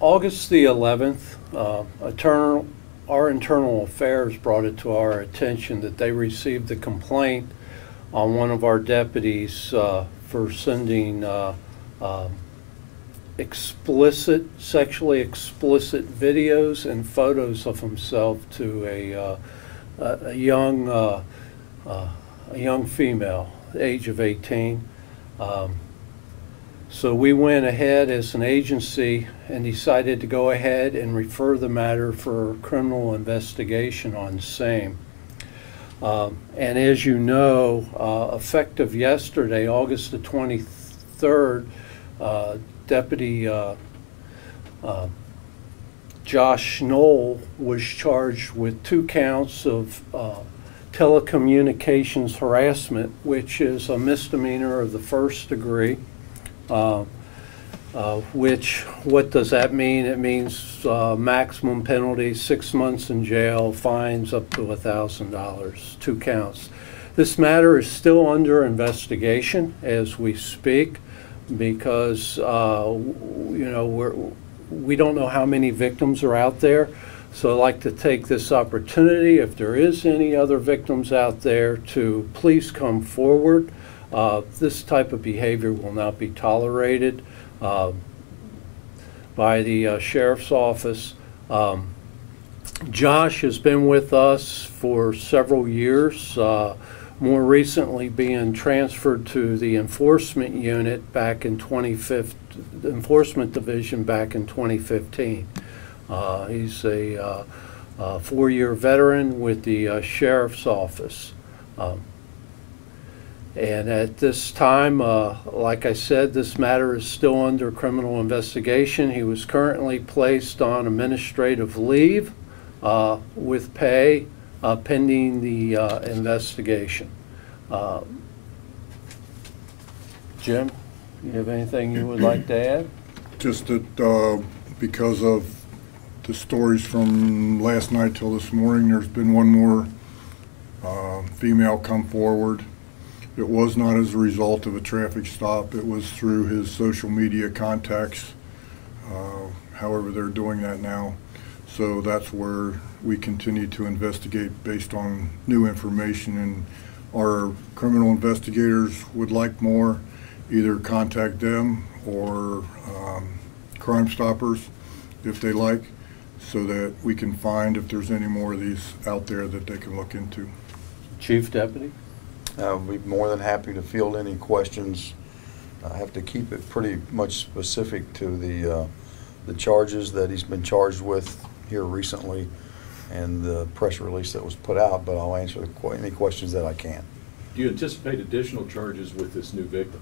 August the 11th, our internal affairs brought it to our attention that they received a complaint on one of our deputies for sending sexually explicit videos and photos of himself to a young female, the age of 18. So we went ahead as an agency and decided to go ahead and refer the matter for criminal investigation on same. And as you know, effective yesterday, August the 23rd, Deputy Josh Knoll was charged with 2 counts of telecommunications harassment, which is a misdemeanor of the 1st degree. Which, what does that mean? It means maximum penalty, 6 months in jail, fines up to $1,000, 2 counts. This matter is still under investigation as we speak because, you know, we don't know how many victims are out there. So I'd like to take this opportunity, if there is any other victims out there, to please come forward. This type of behavior will not be tolerated by the sheriff's office. Josh has been with us for several years, more recently being transferred to the enforcement unit back in enforcement division back in 2015. He's a 4-year veteran with the sheriff's office. And at this time, like I said, this matter is still under criminal investigation. He was currently placed on administrative leave with pay pending the investigation. Jim, you have anything you would like to add? Just that because of the stories from last night till this morning, there's been one more female come forward. It was not as a result of a traffic stop. It was through his social media contacts. However, they're doing that now. So that's where we continue to investigate based on new information, and our criminal investigators would like more. Either contact them or Crime Stoppers if they like, so that we can find if there's any more of these out there that they can look into. Chief Deputy? We'd be more than happy to field any questions. I have to keep it pretty much specific to the charges that he's been charged with here recently and the press release that was put out, but I'll answer any questions that I can. Do you anticipate additional charges with this new victim?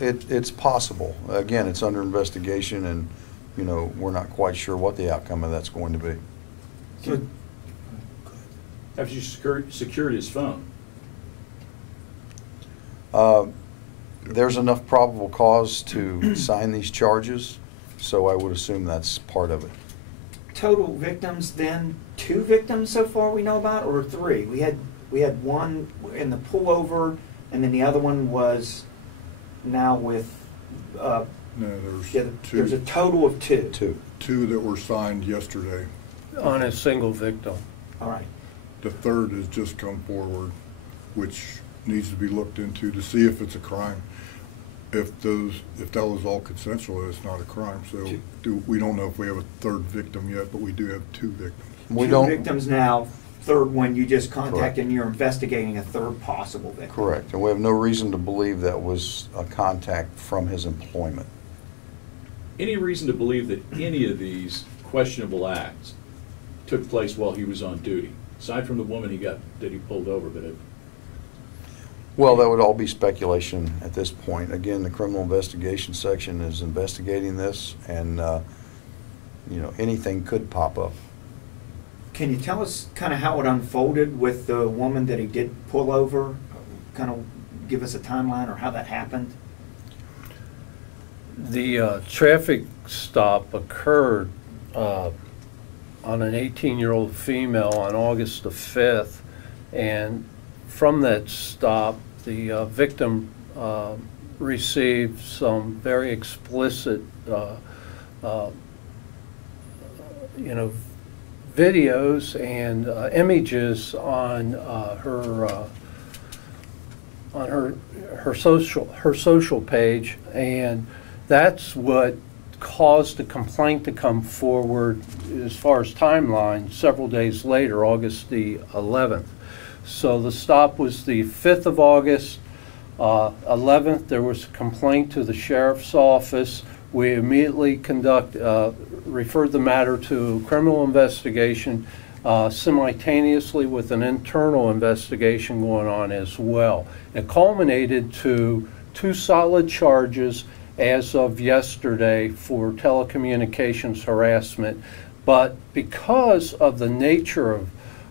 It's possible. Again, it's under investigation, and you know, we're not quite sure what the outcome of that's going to be. So, have you secured his phone? There's enough probable cause to sign these charges, so I would assume that's part of it. Total victims then, 2 victims so far we know about, or 3? We had one in the pullover, and then the other one was now with. No, there's two. There's a total of 2. Two that were signed yesterday. On a single victim. All right. The 3rd has just come forward, which needs to be looked into to see if it's a crime. If that was all consensual, it's not a crime. So we don't know if we have a 3rd victim yet, but we do have 2 victims. We 2 don't. victims now. 3rd one you just contacted, Correct. and you're investigating a 3rd possible victim. Correct, and we have no reason to believe that was a contact from his employment. Any reason to believe that any of these questionable acts took place while he was on duty, aside from the woman that he pulled over? Well, that would all be speculation at this point. Again, the criminal investigation section is investigating this, and you know, anything could pop up. Can you tell us kind of how it unfolded with the woman that he did pull over? Kind of give us a timeline or how that happened? The traffic stop occurred on an 18-year-old female on August the 5th, and from that stop, the victim received some very explicit you know, videos and images on her social page, and that's what caused the complaint to come forward as far as timeline several days later, August the 11th. So the stop was the 5th of August. 11th, there was a complaint to the sheriff's office. We immediately referred the matter to criminal investigation, simultaneously with an internal investigation going on as well. It culminated to 2 solid charges as of yesterday for telecommunications harassment. But because of the nature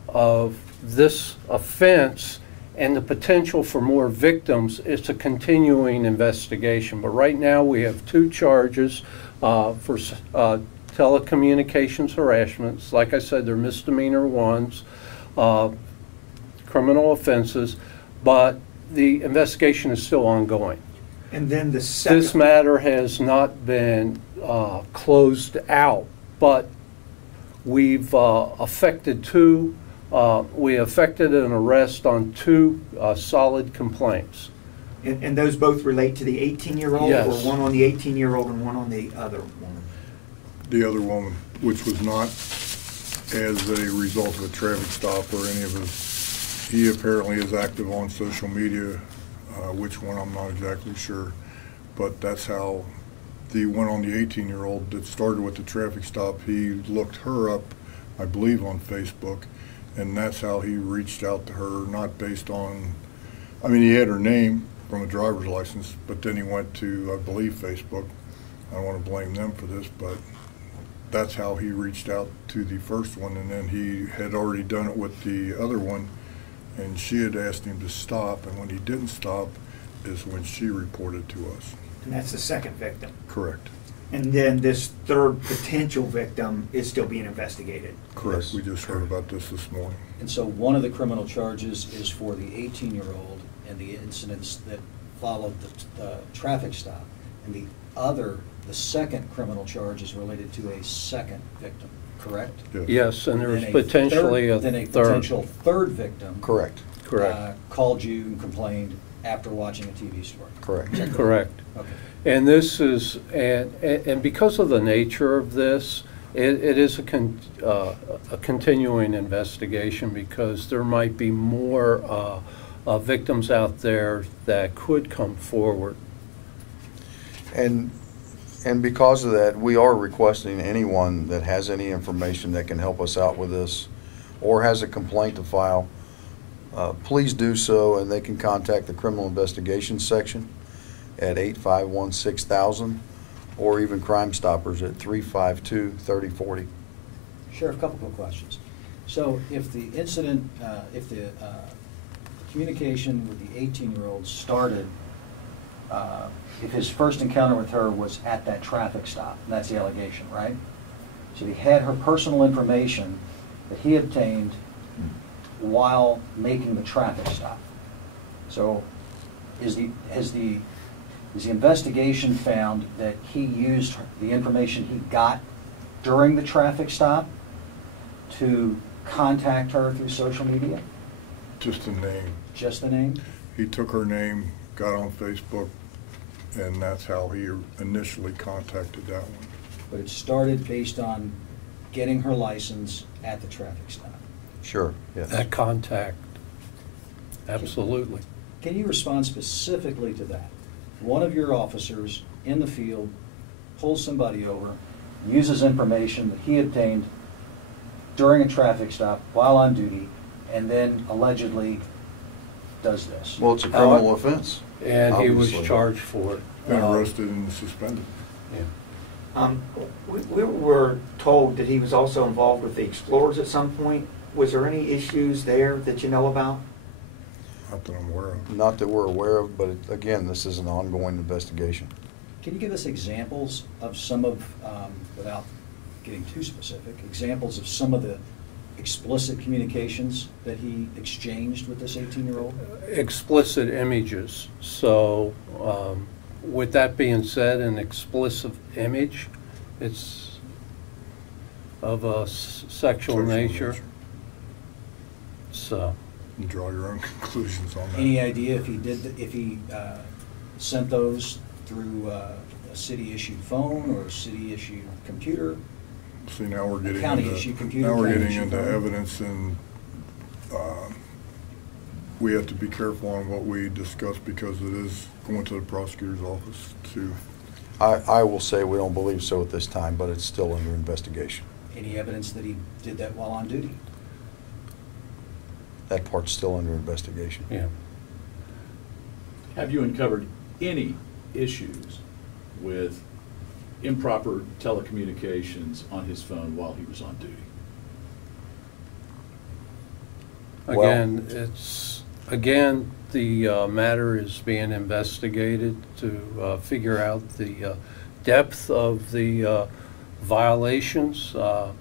of this offense and the potential for more victims, it's a continuing investigation. But right now we have 2 charges for telecommunications harassments. Like I said, they're misdemeanor ones, criminal offenses, but the investigation is still ongoing. And then the second. This matter has not been closed out, but we've effected an arrest on 2 solid complaints. And those both relate to the 18-year-old? Yes. Or one on the 18-year-old and one on the other woman? The other woman, which was not as a result of a traffic stop or any of his, he apparently is active on social media, which one I'm not exactly sure, but that's how the one on the 18-year-old that started with the traffic stop, he looked her up, I believe, on Facebook, and that's how he reached out to her, not based on, I mean, he had her name from a driver's license, but then he went to, I believe, Facebook. I don't want to blame them for this, but that's how he reached out to the first one, and then he had already done it with the other one, and she had asked him to stop, and when he didn't stop is when she reported to us. And that's the second victim. Correct. And then this third potential victim is still being investigated. Correct. Yes. We just heard about this morning. And so one of the criminal charges is for the 18-year-old and the incidents that followed the traffic stop. And the second criminal charge is related to a second victim, correct? Yes, and there's Then potentially a Then a third. potential third victim. Correct. Correct. Called you and complained after watching a TV story. Correct. Is that Correct. Okay. And this is, and because of the nature of this, it is a continuing investigation, because there might be more victims out there that could come forward. And because of that, we are requesting anyone that has any information that can help us out with this or has a complaint to file, please do so, and they can contact the Criminal Investigations section at 851-6000 or even Crime Stoppers at 352-3040. Sheriff, a couple quick questions. So if the incident, if the communication with the 18-year-old started, if his first encounter with her was at that traffic stop, and that's the allegation, right? So he had her personal information that he obtained while making the traffic stop. So has the investigation found that he used the information he got during the traffic stop to contact her through social media? Just a name. Just the name? He took her name, got on Facebook, and that's how he initially contacted that one. But it started based on getting her license at the traffic stop. Sure, yes. That contact, absolutely. Can you respond specifically to that? One of your officers in the field pulls somebody over, uses information that he obtained during a traffic stop while on duty, and then allegedly does this. Well, it's a criminal offense. And he was obviously. charged for it. Been arrested and suspended. Yeah. We were told that he was also involved with the Explorers at some point. Was there any issues there that you know about? Not that I'm aware of. Not that we're aware of, but again, this is an ongoing investigation. Can you give us examples of some of, without getting too specific, examples of some of the explicit communications that he exchanged with this 18-year-old? Explicit images. So with that being said, an explicit image, it's of a sexual nature. So, You draw your own conclusions on that. Any idea if he did, if he sent those through a city-issued phone or a city-issued computer? See, now we're getting County into, issue computer, now we're county getting issue into phone. evidence, and we have to be careful on what we discuss because it is going to the prosecutor's office to. I will say we don't believe so at this time, but it's still under investigation. Any evidence that he did that while on duty? That part's still under investigation. yeah. Have you uncovered any issues with improper telecommunications on his phone while he was on duty? Well- Again, the matter is being investigated to figure out the depth of the violations. Well,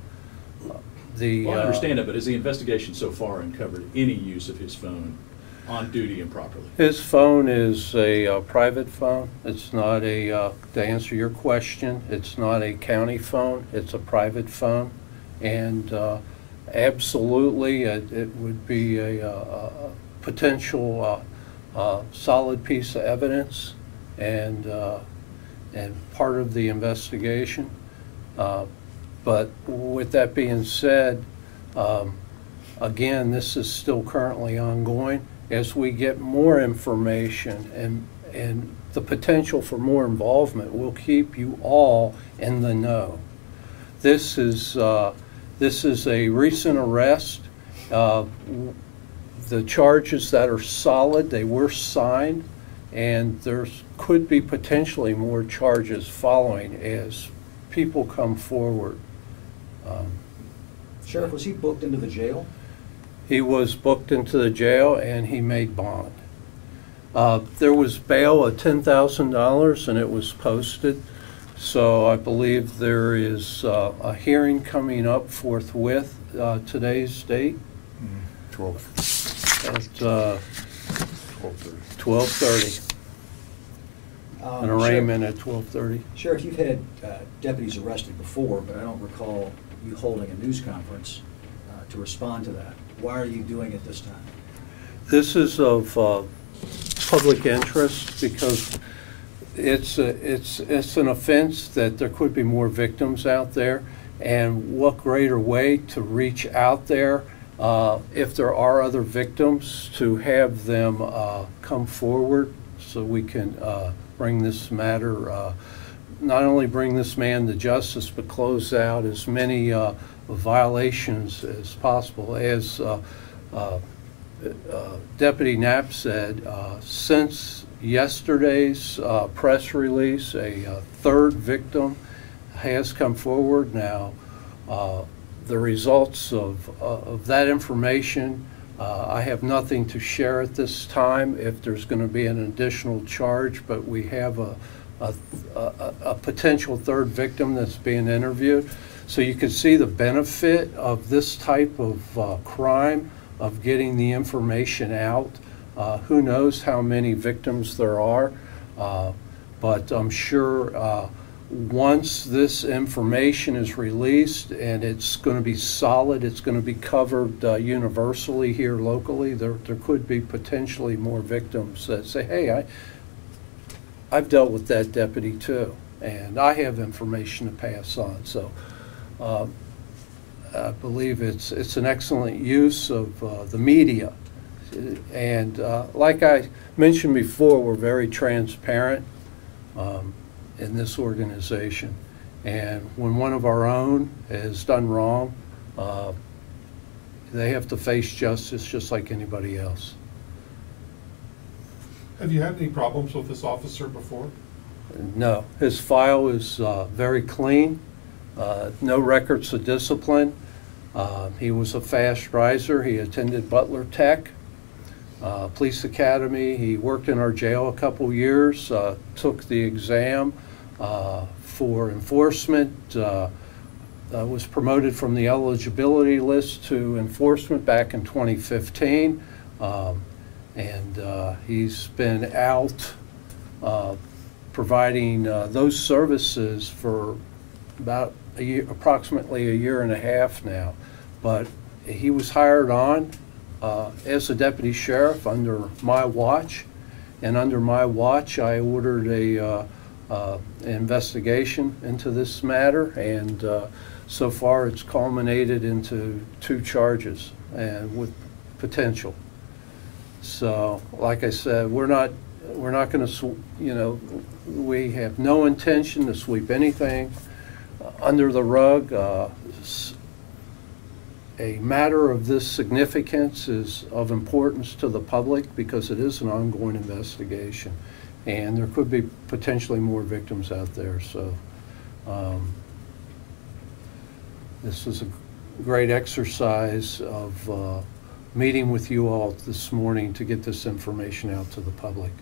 I understand it, but has the investigation so far uncovered any use of his phone on duty improperly? His phone is a private phone. It's not a, to answer your question, it's not a county phone. It's a private phone. And absolutely, it would be a potential solid piece of evidence and part of the investigation. But with that being said, again, this is still currently ongoing. As we get more information and the potential for more involvement, we'll keep you all in the know. This is a recent arrest. The charges that are solid, they were signed, and there could be potentially more charges following as people come forward. Sheriff, was he booked into the jail? He was booked into the jail and he made bond. There was bail at $10,000 and it was posted. So I believe there is a hearing coming up forthwith, today's date 12. at 12:30. 12:30. An arraignment at 12:30. Sheriff, you've had deputies arrested before, but I don't recall you holding a news conference to respond to that. Why are you doing it this time? This is of public interest because it's an offense that there could be more victims out there, and what greater way to reach out there if there are other victims to have them come forward so we can bring this matter, not only bring this man to justice, but close out as many violations as possible. As Deputy Knapp said, since yesterday's press release, a third victim has come forward. Now, the results of that information, I have nothing to share at this time if there's going to be an additional charge, but we have a potential third victim that's being interviewed. So you can see the benefit of this type of crime, of getting the information out. Who knows how many victims there are, but I'm sure once this information is released and it's going to be solid, it's going to be covered universally here locally, there could be potentially more victims that say, hey, I've dealt with that deputy too, and I have information to pass on. So I believe it's an excellent use of the media. And like I mentioned before, we're very transparent in this organization. And when one of our own has done wrong, they have to face justice just like anybody else. Have you had any problems with this officer before? No, his file is very clean, no records of discipline. He was a fast riser. He attended Butler Tech, Police Academy. He worked in our jail a couple years, took the exam for enforcement, was promoted from the eligibility list to enforcement back in 2015. And he's been out providing those services for about approximately a year and a half now. But he was hired on as a deputy sheriff under my watch, and under my watch, I ordered a investigation into this matter, and so far it's culminated into 2 charges and with potential. So, like I said, we're not going to, we have no intention to sweep anything under the rug. A matter of this significance is of importance to the public because it is an ongoing investigation, and there could be potentially more victims out there. So this is a great exercise of meeting with you all this morning to get this information out to the public.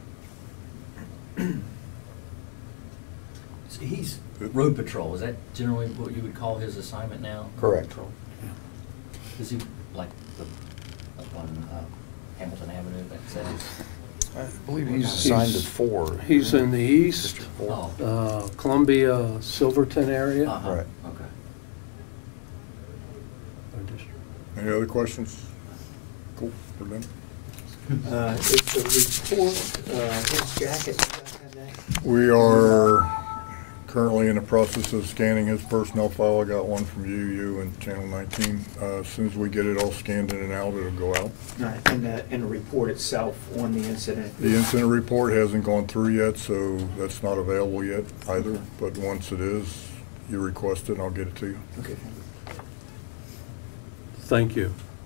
So he's road patrol, is that generally what you would call his assignment now? Correct. Road patrol? Is he like up on Hamilton Avenue, that says? I believe he's assigned to 4. He's in the east, District 4. Oh, Columbia, Silverton area. uh-huh, Right. okay. Any other questions? Cool, we're done. Is the report, his jacket, does that have that? We are currently in the process of scanning his personnel file. I got one from you and Channel 19. As soon as we get it all scanned in and out, it'll go out. Right, and the report itself on the incident. The incident report hasn't gone through yet, so that's not available yet either. But once it is, you request it and I'll get it to you. Okay. Thank you.